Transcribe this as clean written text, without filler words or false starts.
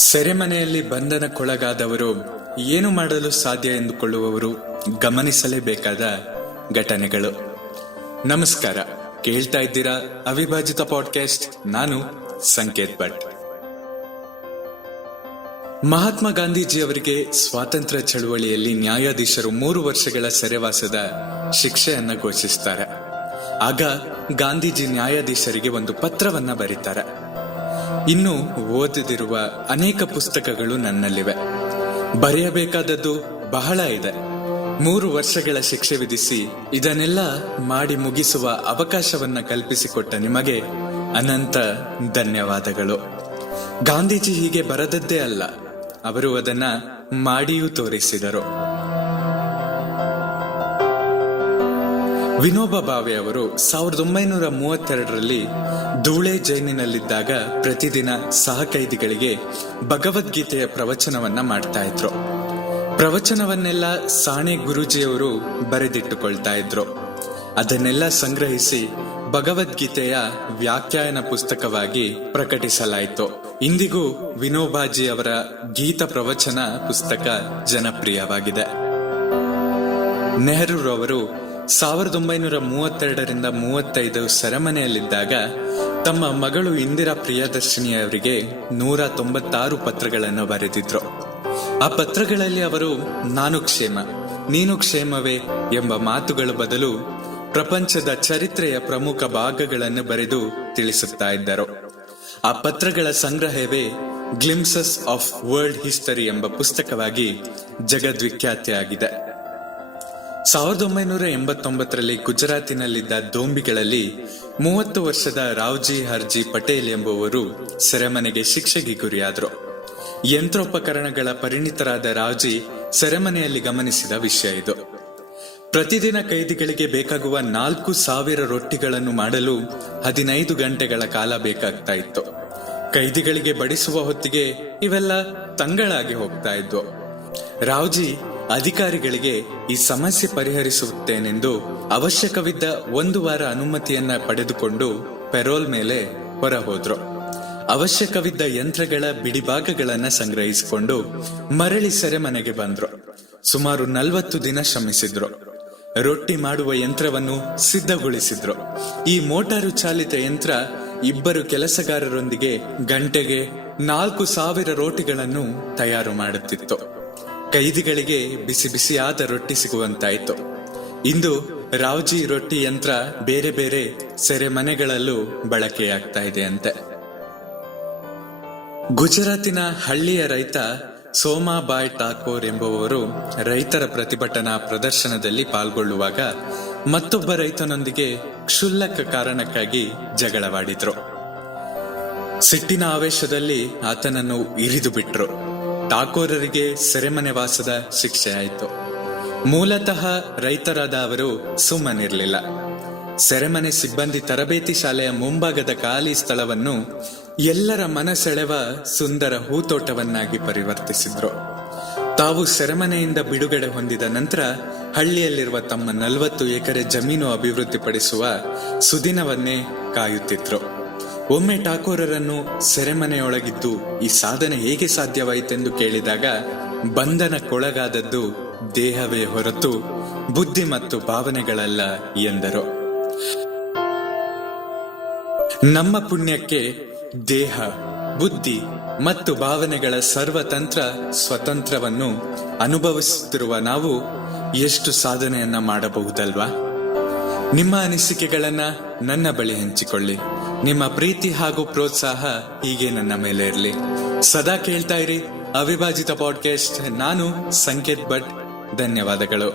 ಸೆರೆಮನೆಯಲ್ಲಿ ಬಂಧನಕ್ಕೊಳಗಾದವರು ಏನು ಮಾಡಲು ಸಾಧ್ಯ ಎಂದುಕೊಳ್ಳುವವರು ಗಮನಿಸಲೇಬೇಕಾದ ಘಟನೆಗಳು. ನಮಸ್ಕಾರ, ಕೇಳ್ತಾ ಇದ್ದೀರಾ ಅವಿಭಾಜಿತ ಪಾಡ್ಕಾಸ್ಟ್. ನಾನು ಸಂಕೇತ್ ಭಟ್. ಮಹಾತ್ಮ ಗಾಂಧೀಜಿಯವರಿಗೆ ಸ್ವಾತಂತ್ರ್ಯ ಚಳುವಳಿಯಲ್ಲಿ ನ್ಯಾಯಾಧೀಶರು 3 ವರ್ಷಗಳ ಸೆರೆವಾಸದ ಶಿಕ್ಷೆಯನ್ನ ಘೋಷಿಸ್ತಾರೆ. ಆಗ ಗಾಂಧೀಜಿ ನ್ಯಾಯಾಧೀಶರಿಗೆ ಒಂದು ಪತ್ರವನ್ನ ಬರೀತಾರೆ. ಇನ್ನು ಓದದಿರುವ ಅನೇಕ ಪುಸ್ತಕಗಳು ನನ್ನಲ್ಲಿವೆ. ಬರೆಯಬೇಕಾದದ್ದು ಬಹಳ ಇದೆ. 3 ವರ್ಷಗಳ ಶಿಕ್ಷೆ ವಿಧಿಸಿ ಇದನ್ನೆಲ್ಲ ಮಾಡಿ ಮುಗಿಸುವ ಅವಕಾಶವನ್ನ ಕಲ್ಪಿಸಿಕೊಟ್ಟ ನಿಮಗೆ ಅನಂತ ಧನ್ಯವಾದಗಳು. ಗಾಂಧೀಜಿ ಹೀಗೆ ಬರೆದದ್ದೇ ಅಲ್ಲ, ಅವರು ಅದನ್ನ ಮಾಡಿಯೂ ತೋರಿಸಿದರು. ವಿನೋಬಾ ಭಾವೆ ಅವರು 1932ರಲ್ಲಿ ಧೂಳೆ ಜೈಲಿನಲ್ಲಿದ್ದಾಗ ಪ್ರತಿದಿನ ಸಹ ಕೈದಿಗಳಿಗೆ ಭಗವದ್ಗೀತೆಯ ಪ್ರವಚನವನ್ನ ಮಾಡ್ತಾ ಇದ್ರು. ಪ್ರವಚನವನ್ನೆಲ್ಲ ಸಾಣೆ ಗುರೂಜಿಯವರು ಬರೆದಿಟ್ಟುಕೊಳ್ತಾ ಇದ್ರು. ಅದನ್ನೆಲ್ಲ ಸಂಗ್ರಹಿಸಿ ಭಗವದ್ಗೀತೆಯ ವ್ಯಾಖ್ಯಾನ ಪುಸ್ತಕವಾಗಿ ಪ್ರಕಟಿಸಲಾಯಿತು. ಇಂದಿಗೂ ವಿನೋಬಾಜಿ ಅವರ ಗೀತ ಪ್ರವಚನ ಪುಸ್ತಕ ಜನಪ್ರಿಯವಾಗಿದೆ. ನೆಹರೂರವರು 1932ರಿಂದ 35 ಸೆರೆಮನೆಯಲ್ಲಿದ್ದಾಗ ತಮ್ಮ ಮಗಳು ಇಂದಿರಾ ಪ್ರಿಯದರ್ಶಿನಿಯವರಿಗೆ 196 ಪತ್ರಗಳನ್ನು ಬರೆದಿದ್ರು. ಆ ಪತ್ರಗಳಲ್ಲಿ ಅವರು ನಾನು ಕ್ಷೇಮ, ನೀನು ಕ್ಷೇಮವೇ ಎಂಬ ಮಾತುಗಳ ಬದಲು ಪ್ರಪಂಚದ ಚರಿತ್ರೆಯ ಪ್ರಮುಖ ಭಾಗಗಳನ್ನು ಬರೆದು ತಿಳಿಸುತ್ತಾ ಇದ್ದರು. ಆ ಪತ್ರಗಳ ಸಂಗ್ರಹವೇ ಗ್ಲಿಮ್ಸಸ್ ಆಫ್ ವರ್ಲ್ಡ್ ಹಿಸ್ಟರಿ ಎಂಬ ಪುಸ್ತಕವಾಗಿ ಜಗದ್ವಿಖ್ಯಾತಿಯಾಗಿದೆ. 1989ರಲ್ಲಿ ಗುಜರಾತಿನಲ್ಲಿದ್ದ ದೋಂಬಿಗಳಲ್ಲಿ 30 ವರ್ಷದ ರಾವ್ಜಿ ಹರ್ಜಿ ಪಟೇಲ್ ಎಂಬುವರು ಸೆರೆಮನೆಗೆ ಶಿಕ್ಷೆಗೆ ಗುರಿಯಾದರು. ಯಂತ್ರೋಪಕರಣಗಳ ಪರಿಣಿತರಾದ ರಾವ್ಜಿ ಸೆರೆಮನೆಯಲ್ಲಿ ಗಮನಿಸಿದ ವಿಷಯ ಇದು. ಪ್ರತಿದಿನ ಕೈದಿಗಳಿಗೆ ಬೇಕಾಗುವ 4,000 ರೊಟ್ಟಿಗಳನ್ನು ಮಾಡಲು 15 ಗಂಟೆಗಳ ಕಾಲ ಬೇಕಾಗ್ತಾ ಇತ್ತು. ಕೈದಿಗಳಿಗೆ ಬಡಿಸುವ ಹೊತ್ತಿಗೆ ಇವೆಲ್ಲ ತಂಗಳಾಗಿ ಹೋಗ್ತಾ ಇದ್ವು. ರಾವ್ಜಿ ಅಧಿಕಾರಿಗಳಿಗೆ ಈ ಸಮಸ್ಯೆ ಪರಿಹರಿಸುತ್ತೇನೆಂದು ಅವಶ್ಯಕವಿದ್ದ 1 ವಾರ ಅನುಮತಿಯನ್ನ ಪಡೆದುಕೊಂಡು ಪೆರೋಲ್ ಮೇಲೆ ಹೊರಹೋದ್ರು. ಅವಶ್ಯಕವಿದ್ದ ಯಂತ್ರಗಳ ಬಿಡಿಭಾಗಗಳನ್ನ ಸಂಗ್ರಹಿಸಿಕೊಂಡು ಮರಳಿ ಸೆರೆಮನೆಗೆ ಬಂದ್ರು. ಸುಮಾರು 40 ದಿನ ಶ್ರಮಿಸಿದ್ರು. ರೊಟ್ಟಿ ಮಾಡುವ ಯಂತ್ರವನ್ನು ಸಿದ್ಧಗೊಳಿಸಿದ್ರು. ಈ ಮೋಟಾರು ಚಾಲಿತ ಯಂತ್ರ 2 ಕೆಲಸಗಾರರೊಂದಿಗೆ ಗಂಟೆಗೆ 4,000 ರೋಟಿಗಳನ್ನು ತಯಾರು ಮಾಡುತ್ತಿತ್ತು. ಕೈದಿಗಳಿಗೆ ಬಿಸಿ ಬಿಸಿಯಾದ ರೊಟ್ಟಿ ಸಿಗುವಂತಾಯಿತು. ಇಂದು ರಾವ್ಜಿ ರೊಟ್ಟಿ ಯಂತ್ರ ಬೇರೆ ಬೇರೆ ಸೆರೆಮನೆಗಳಲ್ಲೂ ಬಳಕೆಯಾಗ್ತಾ ಇದೆ ಅಂತೆ. ಗುಜರಾತಿನ ಹಳ್ಳಿಯ ರೈತ ಸೋಮಾಬಾಯ್ ಠಾಕೋರ್ ಎಂಬುವವರು ರೈತರ ಪ್ರತಿಭಟನಾ ಪ್ರದರ್ಶನದಲ್ಲಿ ಪಾಲ್ಗೊಳ್ಳುವಾಗ ಮತ್ತೊಬ್ಬ ರೈತನೊಂದಿಗೆ ಕ್ಷುಲ್ಲಕ ಕಾರಣಕ್ಕಾಗಿ ಜಗಳವಾಡಿದ್ರು. ಸಿಟ್ಟಿನ ಆವೇಶದಲ್ಲಿ ಆತನನ್ನು ಇರಿದು ಬಿಟ್ರು. ಠಾಕೋರರಿಗೆ ಸೆರೆಮನೆ ವಾಸದ ಶಿಕ್ಷೆ ಆಯಿತು. ಮೂಲತಃ ರೈತರಾದ ಅವರು ಸುಮ್ಮನಿರಲಿಲ್ಲ. ಸೆರೆಮನೆ ಸಿಬ್ಬಂದಿ ತರಬೇತಿ ಶಾಲೆಯ ಮುಂಭಾಗದ ಖಾಲಿ ಸ್ಥಳವನ್ನು ಎಲ್ಲರ ಮನಸೆಳೆವ ಸುಂದರ ಹೂತೋಟವನ್ನಾಗಿ ಪರಿವರ್ತಿಸಿದ್ರು. ತಾವು ಸೆರೆಮನೆಯಿಂದ ಬಿಡುಗಡೆ ಹೊಂದಿದ ನಂತರ ಹಳ್ಳಿಯಲ್ಲಿರುವ ತಮ್ಮ 40 ಎಕರೆ ಜಮೀನು ಅಭಿವೃದ್ಧಿಪಡಿಸುವ ಸುದಿನವನ್ನೇ ಕಾಯುತ್ತಿದ್ರು. ಒಮ್ಮೆ ಠಾಕೋರರನ್ನು ಸೆರೆಮನೆಯೊಳಗಿದ್ದು ಈ ಸಾಧನೆ ಹೇಗೆ ಸಾಧ್ಯವಾಯಿತೆಂದು ಕೇಳಿದಾಗ ಬಂಧನಕ್ಕೊಳಗಾದದ್ದು ದೇಹವೇ ಹೊರತು ಬುದ್ಧಿ ಮತ್ತು ಭಾವನೆಗಳಲ್ಲ ಎಂದರು. ನಮ್ಮ ಪುಣ್ಯಕ್ಕೆ ದೇಹ, ಬುದ್ಧಿ ಮತ್ತು ಭಾವನೆಗಳ ಸರ್ವತಂತ್ರ ಸ್ವತಂತ್ರವನ್ನು ಅನುಭವಿಸುತ್ತಿರುವ ನಾವು ಎಷ್ಟು ಸಾಧನೆಯನ್ನ ಮಾಡಬಹುದಲ್ವಾ? ನಿಮ್ಮ ಅನಿಸಿಕೆಗಳನ್ನ ನನ್ನ ಬಳಿ ಹಂಚಿಕೊಳ್ಳಿ. ನಿಮ್ಮ ಪ್ರೀತಿ ಹಾಗೂ ಪ್ರೋತ್ಸಾಹ ಹೀಗೆ ನನ್ನ ಮೇಲೆ ಇರಲಿ. ಸದಾ ಕೇಳ್ತಾ ಇರಿ ಅವಿಭಾಜಿತ ಪಾಡ್ಕಾಸ್ಟ್. ನಾನು ಸಂಕೇತ್ ಭಟ್. ಧನ್ಯವಾದಗಳು.